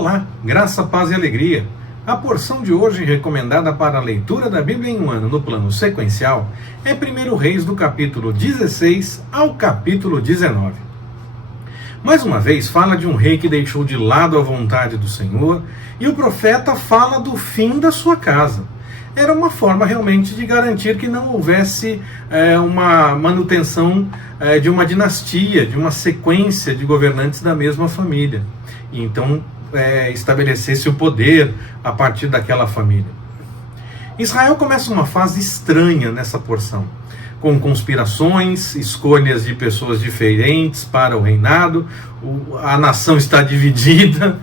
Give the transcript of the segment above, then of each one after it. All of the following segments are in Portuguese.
Olá, graça, paz e alegria. A porção de hoje recomendada para a leitura da Bíblia em um ano no plano sequencial é 1 Reis do capítulo 16 ao capítulo 19. Mais uma vez fala de um rei que deixou de lado a vontade do Senhor e o profeta fala do fim da sua casa. Era uma forma realmente de garantir que não houvesse uma manutenção de uma dinastia, de uma sequência de governantes da mesma família. E então estabelecesse o poder a partir daquela família. Israel começa uma fase estranha nessa porção, com conspirações, escolhas de pessoas diferentes para o reinado, a nação está dividida,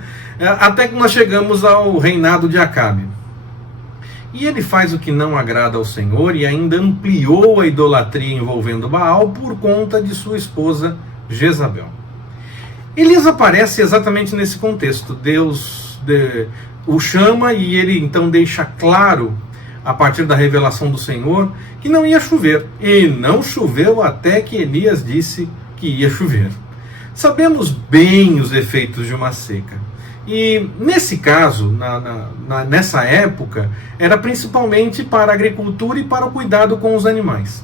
até que nós chegamos ao reinado de Acabe. E ele faz o que não agrada ao Senhor e ainda ampliou a idolatria envolvendo Baal por conta de sua esposa Jezabel. Elias aparece exatamente nesse contexto. Deus o chama e ele então deixa claro, a partir da revelação do Senhor, que não ia chover. E não choveu até que Elias disse que ia chover. Sabemos bem os efeitos de uma seca. E nesse caso, nessa época, era principalmente para a agricultura e para o cuidado com os animais.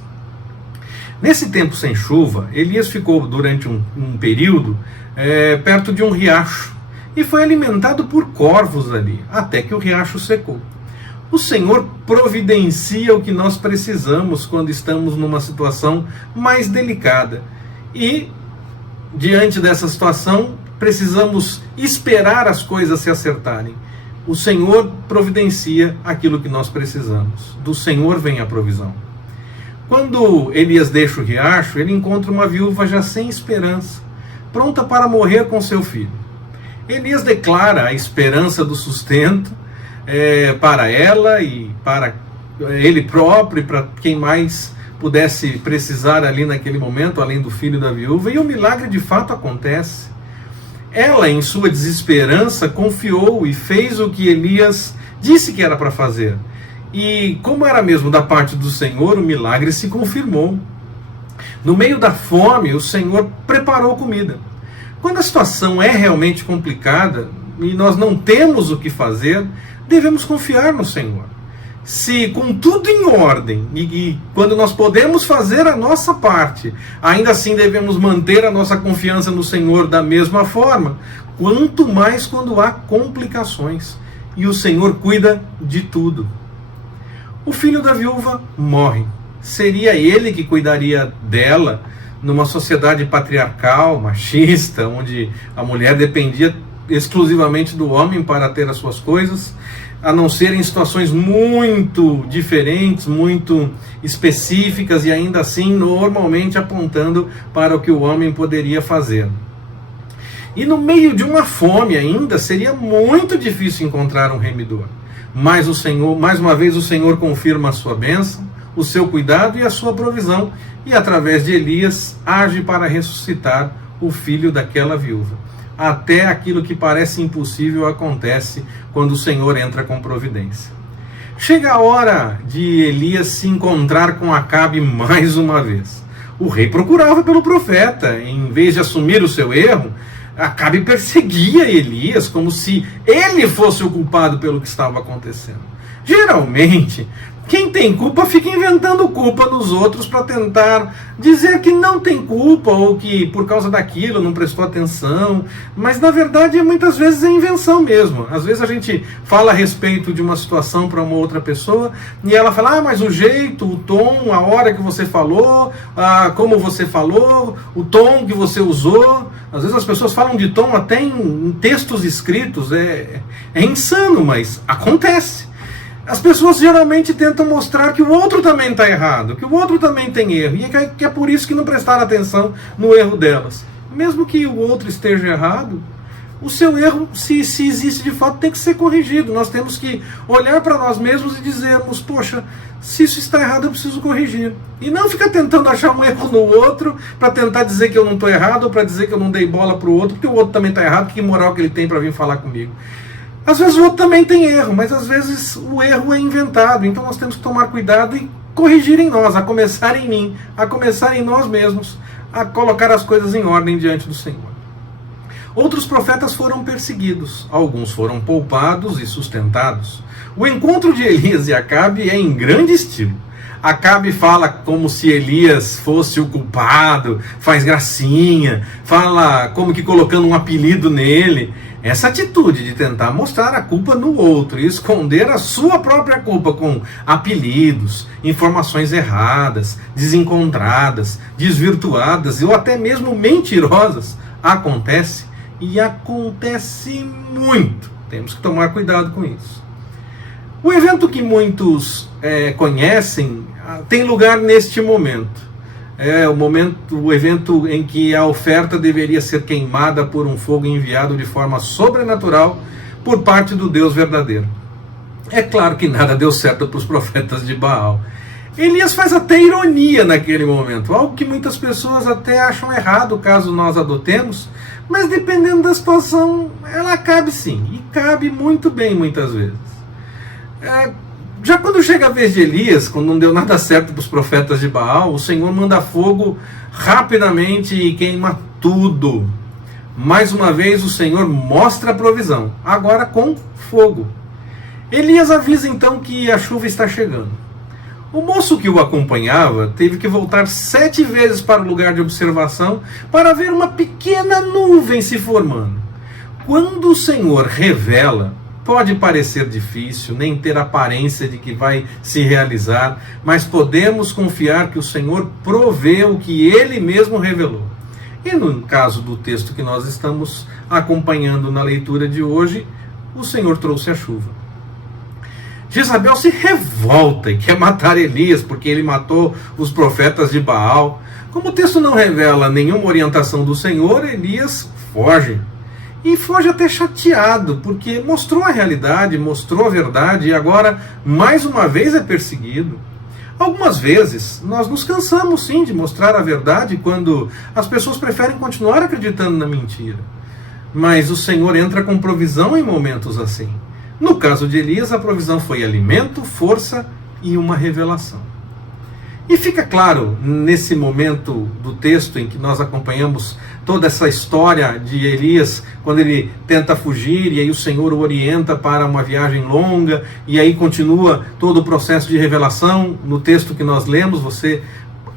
Nesse tempo sem chuva, Elias ficou durante um período perto de um riacho e foi alimentado por corvos ali, até que o riacho secou. O Senhor providencia o que nós precisamos quando estamos numa situação mais delicada. E, diante dessa situação, precisamos esperar as coisas se acertarem. O Senhor providencia aquilo que nós precisamos. Do Senhor vem a provisão. Quando Elias deixa o riacho, ele encontra uma viúva já sem esperança, pronta para morrer com seu filho. Elias declara a esperança do sustento para ela e para ele próprio e para quem mais pudesse precisar ali naquele momento, além do filho da viúva, e o milagre de fato acontece. Ela, em sua desesperança, confiou e fez o que Elias disse que era para fazer. E como era mesmo da parte do Senhor, o milagre se confirmou. No meio da fome, o Senhor preparou comida. Quando a situação é realmente complicada e nós não temos o que fazer, devemos confiar no Senhor. Se com tudo em ordem e quando nós podemos fazer a nossa parte, ainda assim devemos manter a nossa confiança no Senhor da mesma forma, quanto mais quando há complicações. E o Senhor cuida de tudo. O filho da viúva morre. Seria ele que cuidaria dela numa sociedade patriarcal, machista, onde a mulher dependia exclusivamente do homem para ter as suas coisas, a não ser em situações muito diferentes, muito específicas e ainda assim normalmente apontando para o que o homem poderia fazer. E no meio de uma fome ainda, seria muito difícil encontrar um remidor. Mas o Senhor, mais uma vez, o Senhor confirma a sua bênção, o seu cuidado e a sua provisão, e através de Elias age para ressuscitar o filho daquela viúva. Até aquilo que parece impossível acontece quando o Senhor entra com providência. Chega a hora de Elias se encontrar com Acabe mais uma vez. O rei procurava pelo profeta, em vez de assumir o seu erro, Acabe perseguia Elias como se ele fosse o culpado pelo que estava acontecendo. Geralmente, quem tem culpa fica inventando culpa nos outros para tentar dizer que não tem culpa ou que por causa daquilo não prestou atenção, mas na verdade muitas vezes é invenção mesmo. Às vezes a gente fala a respeito de uma situação para uma outra pessoa e ela fala, mas o jeito, o tom, a hora que você falou, como você falou, o tom que você usou. Às vezes as pessoas falam de tom até em textos escritos, é insano, mas acontece. As pessoas geralmente tentam mostrar que o outro também está errado, que o outro também tem erro, e que é por isso que não prestaram atenção no erro delas. Mesmo que o outro esteja errado, o seu erro, se existe de fato, tem que ser corrigido. Nós temos que olhar para nós mesmos e dizermos, poxa, se isso está errado eu preciso corrigir. E não ficar tentando achar um erro no outro para tentar dizer que eu não estou errado ou para dizer que eu não dei bola para o outro, porque o outro também está errado, que moral que ele tem para vir falar comigo. Às vezes o outro também tem erro, mas às vezes o erro é inventado. Então nós temos que tomar cuidado e corrigir em nós, a começar em mim, a começar em nós mesmos, a colocar as coisas em ordem diante do Senhor. Outros profetas foram perseguidos, alguns foram poupados e sustentados. O encontro de Elias e Acabe é em grande estilo. Acabe fala como se Elias fosse o culpado, faz gracinha, fala como que colocando um apelido nele. Essa atitude de tentar mostrar a culpa no outro e esconder a sua própria culpa com apelidos, informações erradas, desencontradas, desvirtuadas ou até mesmo mentirosas, acontece e acontece muito. Temos que tomar cuidado com isso. O evento que muitos conhecem tem lugar neste momento. É o evento em que a oferta deveria ser queimada por um fogo enviado de forma sobrenatural por parte do Deus verdadeiro. É claro que nada deu certo para os profetas de Baal. Elias faz até ironia naquele momento, algo que muitas pessoas até acham errado caso nós adotemos, mas dependendo da situação, ela cabe sim, e cabe muito bem muitas vezes. Já quando chega a vez de Elias, quando não deu nada certo para os profetas de Baal, o Senhor manda fogo rapidamente e queima tudo. Mais uma vez o Senhor mostra a provisão, agora com fogo. Elias avisa então que a chuva está chegando. O moço que o acompanhava teve que voltar 7 vezes para o lugar de observação para ver uma pequena nuvem se formando. Quando o Senhor revela, pode parecer difícil, nem ter aparência de que vai se realizar, mas podemos confiar que o Senhor provê o que Ele mesmo revelou. E no caso do texto que nós estamos acompanhando na leitura de hoje, o Senhor trouxe a chuva. Jezabel se revolta e quer matar Elias, porque ele matou os profetas de Baal. Como o texto não revela nenhuma orientação do Senhor, Elias foge. E foge até chateado, porque mostrou a realidade, mostrou a verdade, e agora, mais uma vez, é perseguido. Algumas vezes, nós nos cansamos sim de mostrar a verdade quando as pessoas preferem continuar acreditando na mentira. Mas o Senhor entra com provisão em momentos assim. No caso de Elias, a provisão foi alimento, força e uma revelação. E fica claro, nesse momento do texto em que nós acompanhamos toda essa história de Elias, quando ele tenta fugir, e aí o Senhor o orienta para uma viagem longa, e aí continua todo o processo de revelação. No texto que nós lemos, você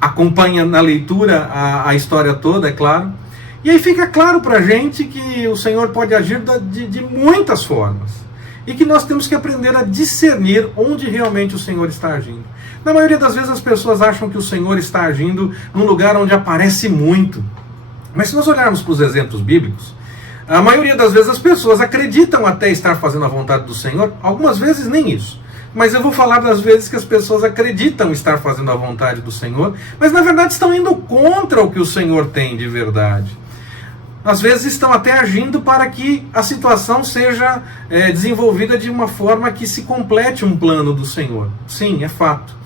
acompanha na leitura a história toda, é claro. E aí fica claro para a gente que o Senhor pode agir de muitas formas. E que nós temos que aprender a discernir onde realmente o Senhor está agindo. Na maioria das vezes as pessoas acham que o Senhor está agindo num lugar onde aparece muito. Mas se nós olharmos para os exemplos bíblicos, a maioria das vezes as pessoas acreditam até estar fazendo a vontade do Senhor, algumas vezes nem isso. Mas eu vou falar das vezes que as pessoas acreditam estar fazendo a vontade do Senhor, mas na verdade estão indo contra o que o Senhor tem de verdade. Às vezes estão até agindo para que a situação seja desenvolvida de uma forma que se complete um plano do Senhor. Sim, é fato.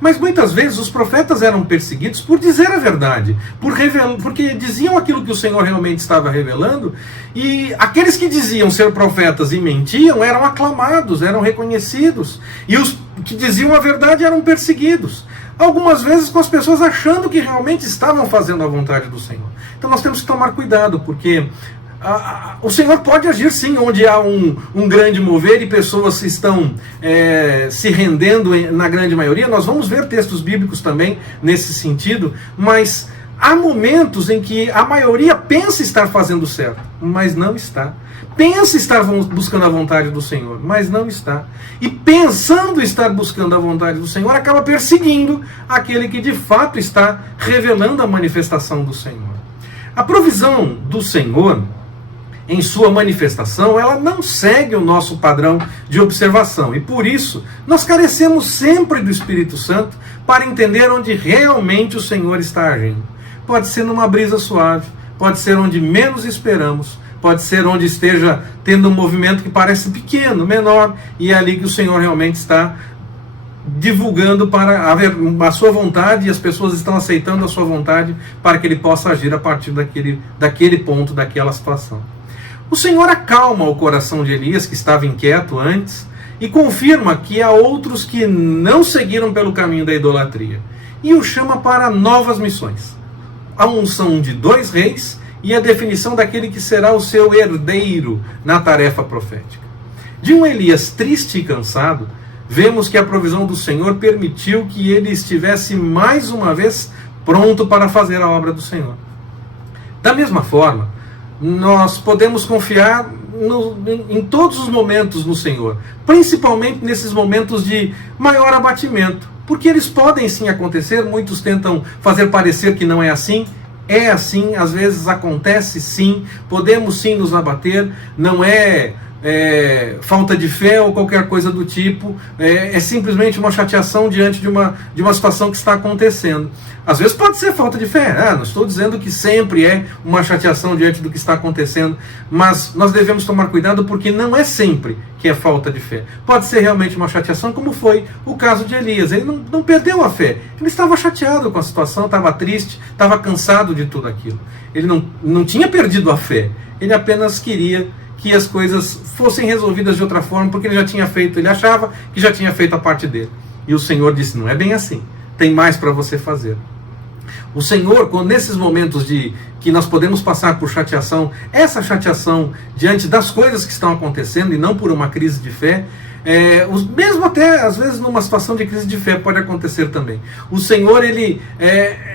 Mas muitas vezes os profetas eram perseguidos por dizer a verdade, porque diziam aquilo que o Senhor realmente estava revelando, e aqueles que diziam ser profetas e mentiam eram aclamados, eram reconhecidos, e os que diziam a verdade eram perseguidos. Algumas vezes com as pessoas achando que realmente estavam fazendo a vontade do Senhor. Então nós temos que tomar cuidado, porque o Senhor pode agir sim, onde há um grande mover e pessoas estão se rendendo na grande maioria. Nós vamos ver textos bíblicos também nesse sentido, mas há momentos em que a maioria pensa estar fazendo certo, mas não está. Pensa estar buscando a vontade do Senhor, mas não está. E pensando estar buscando a vontade do Senhor, acaba perseguindo aquele que de fato está revelando a manifestação do Senhor. A provisão do Senhor, em sua manifestação, ela não segue o nosso padrão de observação. E por isso, nós carecemos sempre do Espírito Santo para entender onde realmente o Senhor está agindo. Pode ser numa brisa suave, pode ser onde menos esperamos, pode ser onde esteja tendo um movimento que parece pequeno, menor, e é ali que o Senhor realmente está divulgando para a sua vontade, e as pessoas estão aceitando a sua vontade para que ele possa agir a partir daquele ponto, daquela situação. O Senhor acalma o coração de Elias, que estava inquieto antes, e confirma que há outros que não seguiram pelo caminho da idolatria, e o chama para novas missões. A unção de 2 reis e a definição daquele que será o seu herdeiro na tarefa profética. De um Elias triste e cansado, vemos que a provisão do Senhor permitiu que ele estivesse mais uma vez pronto para fazer a obra do Senhor. Da mesma forma, nós podemos confiar em todos os momentos no Senhor, principalmente nesses momentos de maior abatimento, porque eles podem sim acontecer. Muitos tentam fazer parecer que não é assim. É assim, às vezes acontece sim, podemos sim nos abater, não é falta de fé ou qualquer coisa do tipo, é simplesmente uma chateação diante de uma situação que está acontecendo. Às vezes pode ser falta de fé, não estou dizendo que sempre é uma chateação diante do que está acontecendo, mas nós devemos tomar cuidado, porque não é sempre que é falta de fé. Pode ser realmente uma chateação, como foi o caso de Elias. Ele não perdeu a fé, ele estava chateado com a situação, estava triste, estava cansado de tudo aquilo. Ele não tinha perdido a fé, ele apenas queria que as coisas fossem resolvidas de outra forma, porque ele achava que já tinha feito a parte dele. E o Senhor disse: não é bem assim, tem mais para você fazer. O Senhor, nesses momentos que nós podemos passar por chateação, essa chateação diante das coisas que estão acontecendo, e não por uma crise de fé, mesmo até às vezes numa situação de crise de fé pode acontecer também. O Senhor, ele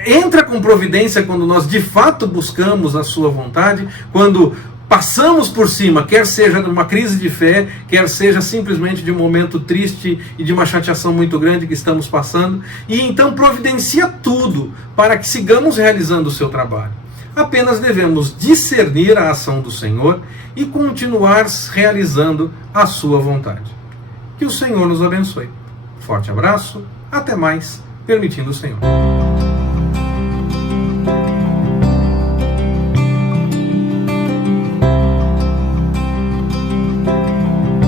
entra com providência quando nós de fato buscamos a sua vontade, quando passamos por cima, quer seja de uma crise de fé, quer seja simplesmente de um momento triste e de uma chateação muito grande que estamos passando, e então providencia tudo para que sigamos realizando o seu trabalho. Apenas devemos discernir a ação do Senhor e continuar realizando a sua vontade. Que o Senhor nos abençoe. Forte abraço, até mais, permitindo o Senhor.